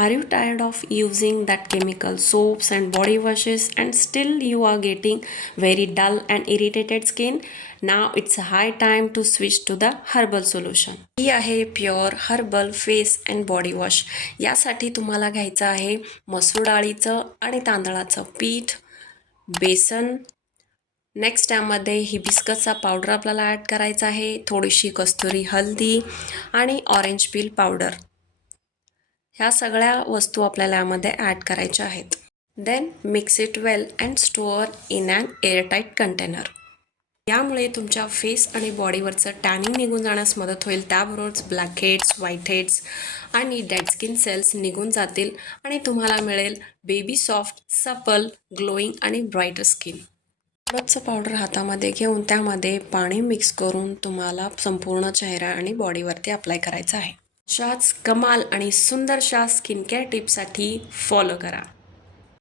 Are you tired of using that chemical soaps and body washes and still you are getting very dull and irritated skin? Now it's a high time to switch to the herbal solution. ही आहे pure herbal face and body wash. यासाठी तुम्हाला घ्यायचं आहे मसूर डाळीचं आणि तांदळाचं पीठ, बेसन. नेक्स्ट त्यामध्ये हिबिस्कसचा पावडर आपल्याला ॲड करायचा आहे, थोडीशी कस्तुरी हळदी आणि ऑरेंज पील पावडर. ह्या सगळ्या वस्तू आपल्याला यामध्ये ॲड करायच्या आहेत. Then mix it well and store in an airtight container. यामुळे तुमच्या फेस आणि बॉडीवरचं टॅनिंग निघून जाण्यास मदत होईल. त्याबरोबरच ब्लॅक हेड्स, व्हाईट हेड्स आणि डेड स्किन सेल्स निघून जातील आणि तुम्हाला मिळेल बेबी सॉफ्ट, सपल, ग्लोईंग आणि ब्राईटर स्किन. थोडंसं पावडर हातामध्ये घेऊन त्यामध्ये पाणी मिक्स करून तुम्हाला संपूर्ण चेहरा आणि बॉडीवरती अप्लाय करायचं आहे. अशाच कमाल आणि सुंदरशा स्किन केअर टिप्ससाठी फॉलो करा.